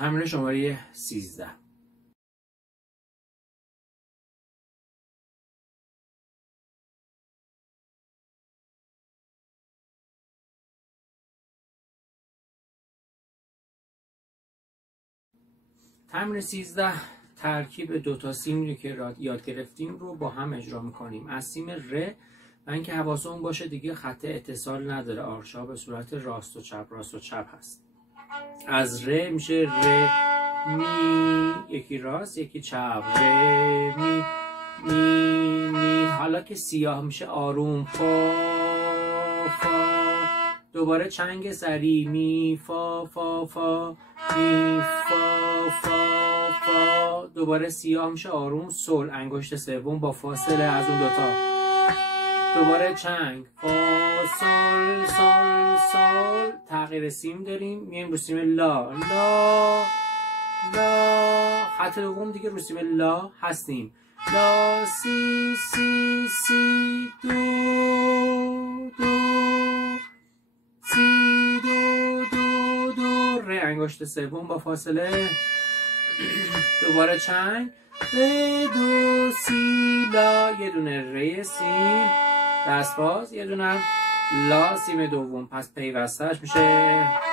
تمرین شماره 13. تمرین 13 ترکیب دوتا سیمی که یاد گرفتیم رو با هم اجرا میکنیم. از سیم ر و اینکه حواسمون باشه دیگه خط اتصال نداره، آرشا به صورت راست و چپ راست و چپ هست. از ر میشه ر می، یکی راست یکی چپ، ر می می می. حالا که سیاه میشه آروم فا فا، دوباره چنگ سری می فا فا فا می فا فا فا، دوباره سیاه میشه آروم سل، انگشت سوم با فاصله از اون دوتا، دوباره چنگ فا سل سل سل. تغییر سیم داریم، میایم رو سیم لا لا لا. خط دوم دیگه رو سیم لا هستیم، لا سی سی سی دو دو سی دو دو دو. ر انگشت سوم با فاصله، دوباره چنگ ر دو سی لا، یه دونه ر سیم دست باز، یه دونه لا سیم دوم، پس پیوستهش میشه